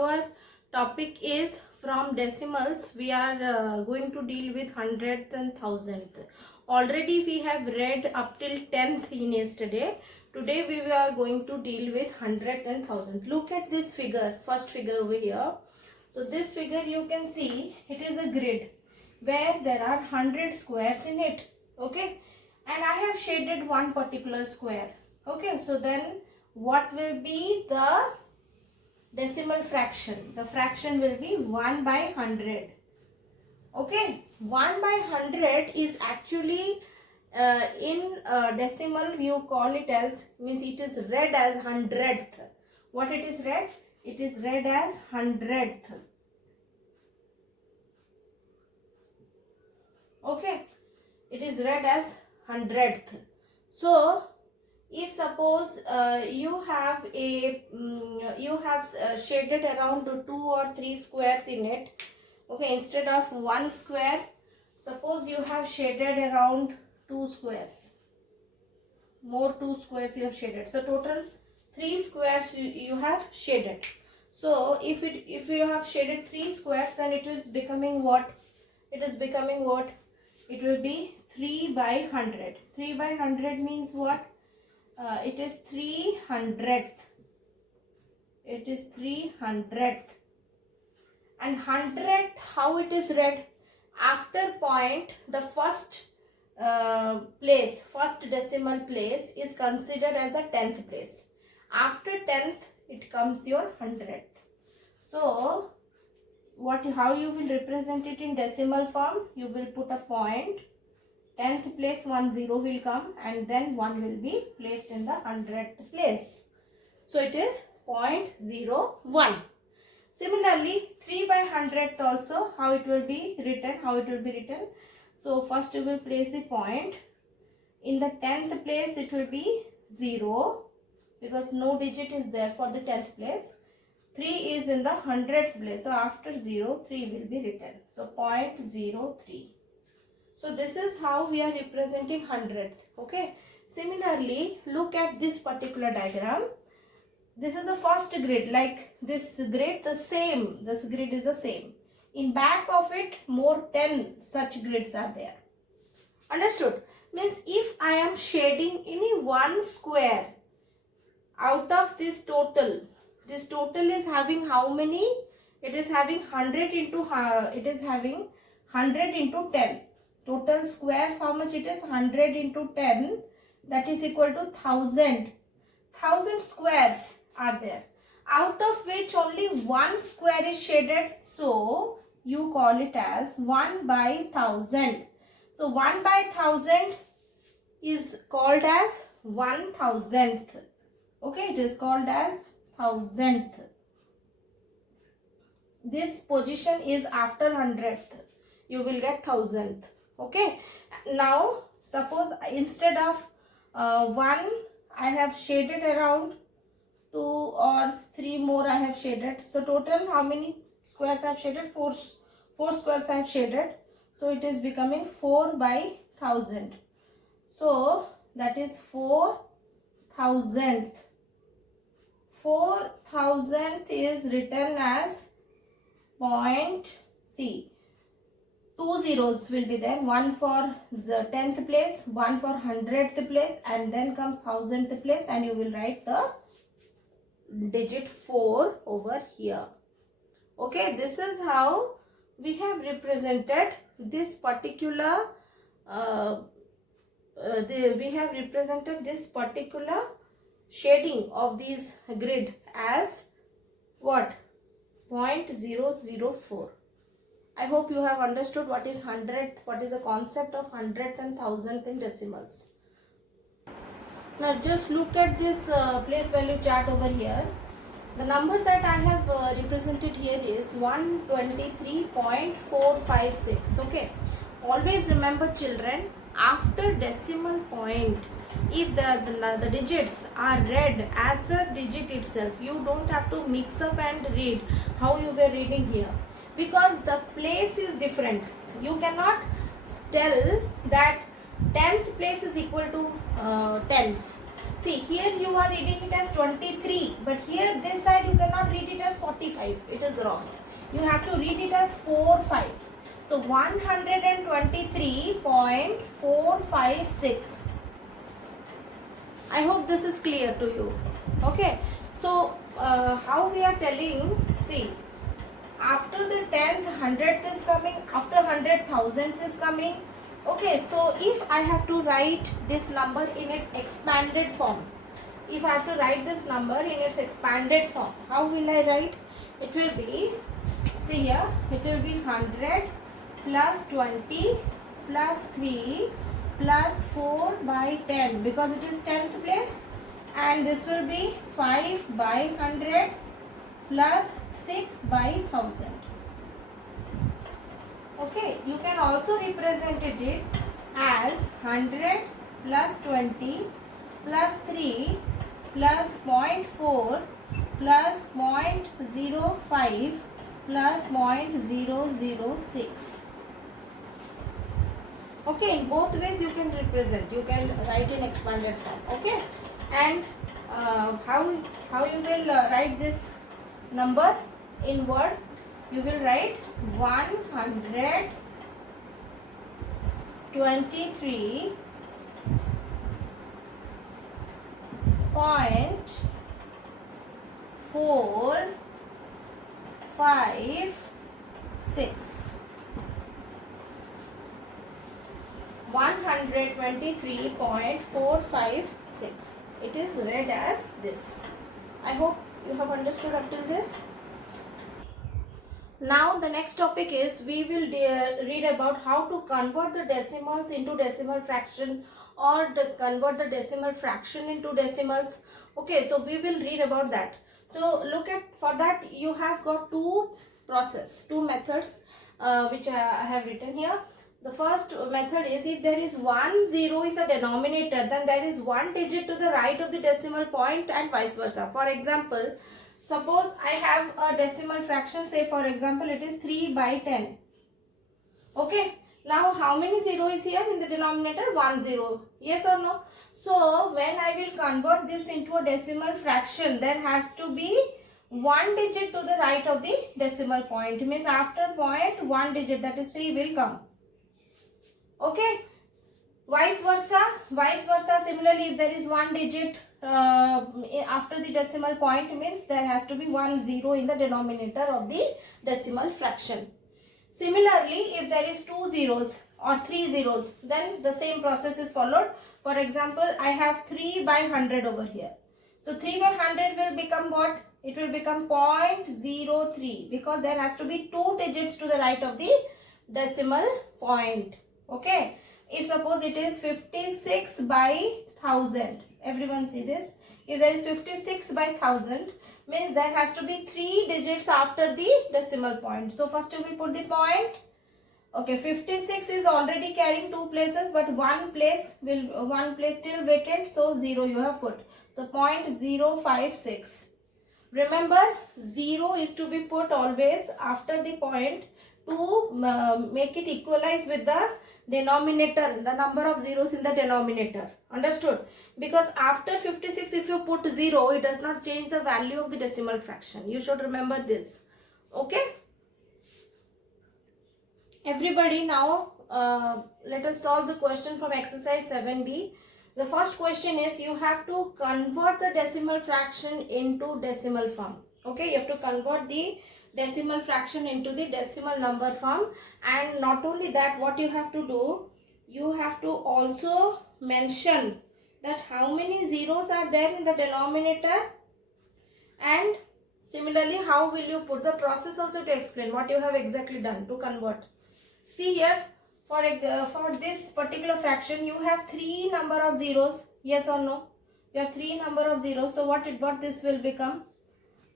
our topic is from decimals. We are going to deal with hundredth and thousandth. Already we have read up till 10th in yesterday. Today we are going to deal with hundredth and thousandth. Look at this figure, first figure over here. So this figure you can see it is a grid where there are 100 squares in it. Okay, and I have shaded one particular square. Okay, so then what will be the decimal fraction? The fraction will be 1 by 100. Okay, 1 by 100 is actually in decimal you call it as, means it is read as hundredth. What it is read? It is read as hundredth. Okay, it is read as hundredth. So if suppose you have shaded around 2 or 3 squares in it, okay, instead of one square, suppose you have shaded around 2 squares, more 2 squares you have shaded, so total 3 squares you have shaded. So if you have shaded 3 squares, then it is becoming what? It is becoming what? It will be 3 by 100. 3 by 100 means what? It is 300th. It is 300th. And 100th, how it is read? After point, the first place, first decimal place is considered as the 10th place. After 10th, it comes your 100th. So how you will represent it in decimal form? You will put a point, 10th place 10 will come, and then 1 will be placed in the 100th place. So it is 0.01. Similarly, 3 by 100th also, how it will be written? So first you will place the point. In the 10th place it will be 0, because no digit is there for the 10th place. 3 is in the 100th place. So after 0, 3 will be written. So 0.03. So this is how we are representing hundredth. Okay. Similarly, look at this particular diagram. This is the first grid. Like this grid, this grid is the same. In back of it, more 10 such grids are there. Understood? Means if I am shading any one square out of this total is having how many? It is having 100 into 10. Total squares, how much it is? 100 into 10, that is equal to 1000. 1000 squares are there, out of which only one square is shaded, so you call it as 1 by 1000. So 1 by 1000 is called as 1000th. Okay, it is called as 1000th. This position is after 100th. You will get 1000th. Okay. Now suppose instead of 1 I have shaded around 2 or 3 more I have shaded. So total how many squares I have shaded? 4 squares I have shaded. So it is becoming 4 by 1000. So that is 4000th. 4000th is written as point. See, 2 zeros will be there, one for the 10th place, one for 100th place, and then comes 1000th place, and you will write the digit 4 over here. Okay, this is how we have represented this particular shading of this grid as what? 0.004. I hope you have understood what is hundredth, what is the concept of hundredth and thousandth in decimals. Now just look at this place value chart over here. The number that I have represented here is 123.456. Okay. Always remember, children, after decimal point, if the digits are read as the digit itself, you don't have to mix up and read how you were reading here, because the place is different. You cannot tell that 10th place is equal to tens. See, here you are reading it as 23, but here this side you cannot read it as 45. It is wrong. You have to read it as 45. So 123.456. I hope this is clear to you. Okay. So how we are telling, see, after the 10th, 100th is coming, after 100,000th is coming. Okay, so if I have to write this number in its expanded form, if I have to write this number in its expanded form, how will I write? It will be, see here, it will be 100 plus 20 plus 3 plus 4 by 10, because it is 10th place, and this will be 5 by 100 plus 6 by 1000. Okay, you can also represent it as 100 plus 20 plus 3 plus 0.4 plus 0.05 plus 0.006. Okay, in both ways you can represent. You can write in expanded form. Okay, and how you will write this number in word? You will write 123.456. 123.456. It is read as this. I hope you have understood up till this. Now the next topic is we will read about how to convert the decimals into decimal fraction, or convert the decimal fraction into decimals. Okay, so we will read about that. So look at, for that you have got two methods which I have written here. The first method is, if there is 1 0 in the denominator, then there is one digit to the right of the decimal point and vice versa. For example, suppose I have a decimal fraction, say for example it is 3 by 10. Okay, now how many 0 is here in the denominator? 1 0. Yes or no? So when I will convert this into a decimal fraction, there has to be one digit to the right of the decimal point. It means after point, one digit, that is 3, will come. Okay, vice versa. Similarly, if there is one digit after the decimal point, means there has to be 1 0 in the denominator of the decimal fraction. Similarly, if there is 2 zeros or 3 zeros, then the same process is followed. For example, I have 3 by 100 over here. So 3 by 100 will become what? It will become 0.03, because there has to be two digits to the right of the decimal point. Okay, if suppose it is 56 by 1000, everyone see this. If there is 56 by 1000, means there has to be 3 digits after the decimal point. So first you will put the point. Okay, 56 is already carrying 2 places, but one place still vacant, so 0 you have put. So 0.056. Remember, 0 is to be put always after the point to make it equalize with the denominator, the number of zeros in the denominator. Understood? Because after 56, if you put 0, it does not change the value of the decimal fraction. You should remember this. Okay? Everybody, now let us solve the question from exercise 7b. The first question is, you have to convert the decimal fraction into decimal form. Okay, you have to convert the decimal fraction into the decimal number form. And not only that, what you have to do, you have to also mention that how many zeros are there in the denominator, and similarly how will you put the process also to explain what you have exactly done to convert. See here, for this particular fraction, you have 3 number of zeros. Yes or no? You have 3 number of zeros. So what this will become?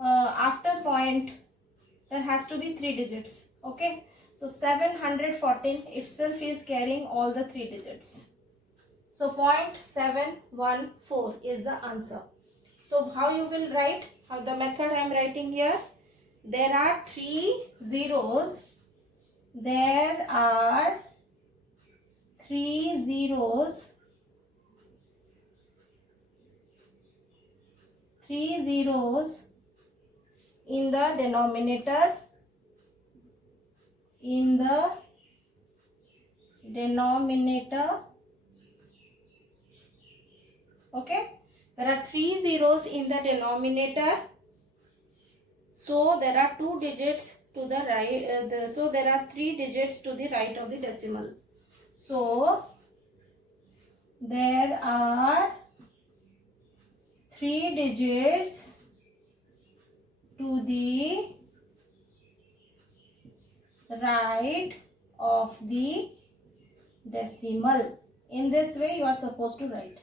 After point, there has to be 3 digits. Okay. So 714 itself is carrying all the 3 digits. So 0.714 is the answer. So how you will write? How the method I am writing here? There are 3 zeros. There are 3 zeros 3 zeros in the denominator, okay, there are 3 zeros in the denominator, so there are 2 digits to the right, so there are 3 digits to the right of the decimal. So there are 3 digits to the right of the decimal. In this way you are supposed to write.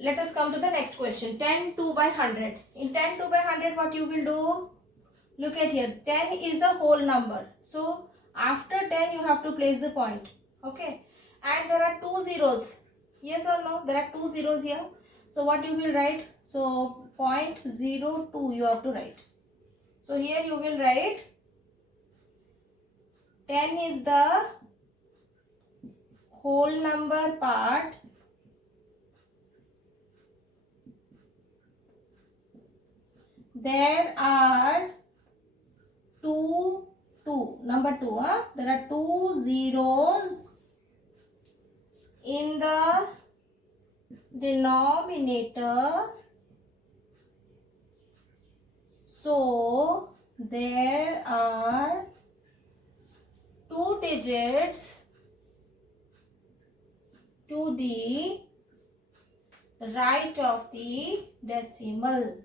Let us come to the next question. 10 2 by 100. In 10 2 by 100 what you will do? Look at here. 10 is a whole number. So after 10 you have to place the point. Okay. And there are 2 zeros. Yes or no? There are 2 zeros here. So what you will write? So 0.02 you have to write. So here you will write 10 is the whole number part. There are number 2, there are 2 zeros in the denominator, so there are 2 digits to the right of the decimal.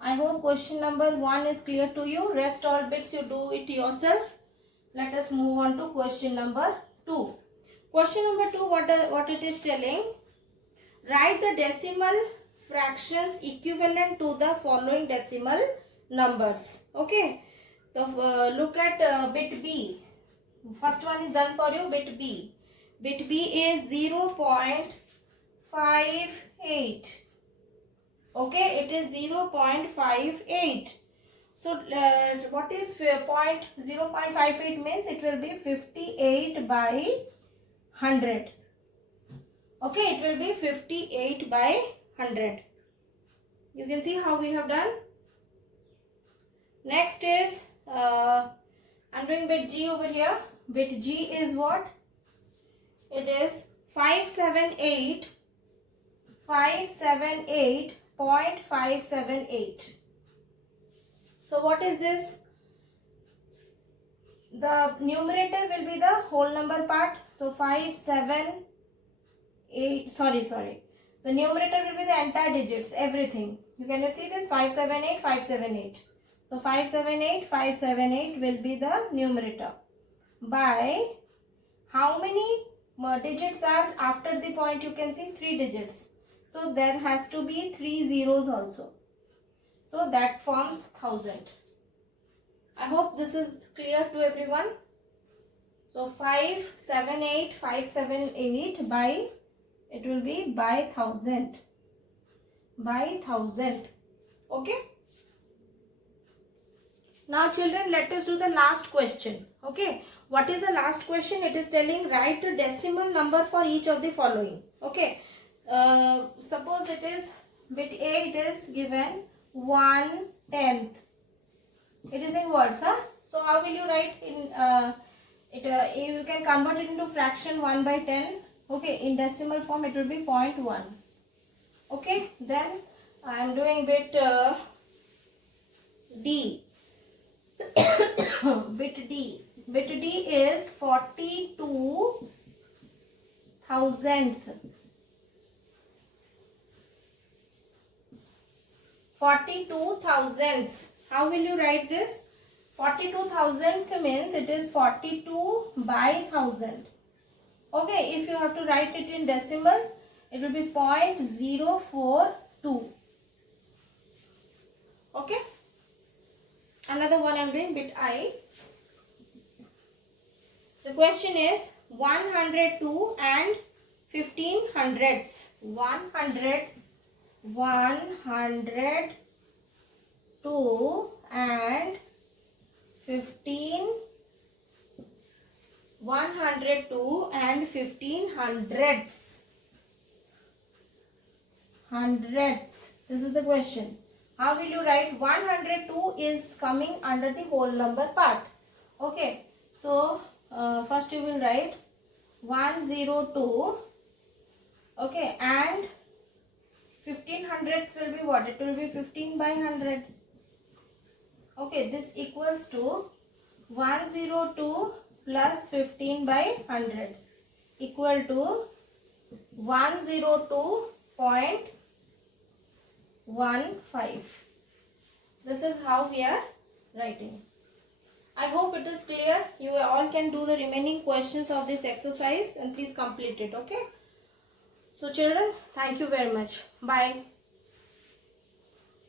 I hope question number 1 is clear to you. Rest all bits you do it yourself. Let us move on to question number 2. Question number 2, what it is telling? Write the decimal fractions equivalent to the following decimal numbers. Okay. So look at bit B. First one is done for you. Bit B. Bit B is 0.58. Okay, it is 0.58. So what is 0.58 means? It will be 58 by 100. Okay, it will be 58 by 100. You can see how we have done. Next is I'm doing bit G over here. Bit G is what? It is 578.578. So what is this? The numerator will be the whole number part. So 578, sorry. The numerator will be the entire digits, everything. You can see this 578, 578. So 578 will be the numerator. By how many digits are after the point? You can see 3 digits. So there has to be 3 zeros also. So that forms 1000. I hope this is clear to everyone. So 578 by, it will be by 1000. By 1000. Okay. Now children, let us do the last question. Okay. What is the last question? It is telling write the decimal number for each of the following. Okay. Suppose it is bit A, it is given 1/10. It is in words, huh? So how will you write in you can convert it into fraction 1/10. Okay, in decimal form it will be 0.1. Okay, then I am doing bit D. Bit D. Bit D is 42,000th. 42,000ths. How will you write this? 42,000th means it is 42 by 1000. Okay, if you have to write it in decimal, it will be 0.042. Okay. Another one I am doing bit I. The question is 102 and 1500ths. 102 and 102 and 1500ths. hundredths. This is the question. How will you write? 102 is coming under the whole number part. Okay. So, first you will write 102. Okay. And 15 hundredths will be what? It will be 15 by 100. Okay. This equals to 102 plus 15 by 100 equal to 102.15. This is how we are writing. I hope it is clear. You all can do the remaining questions of this exercise and please complete it. Okay. So children, thank you very much. Bye.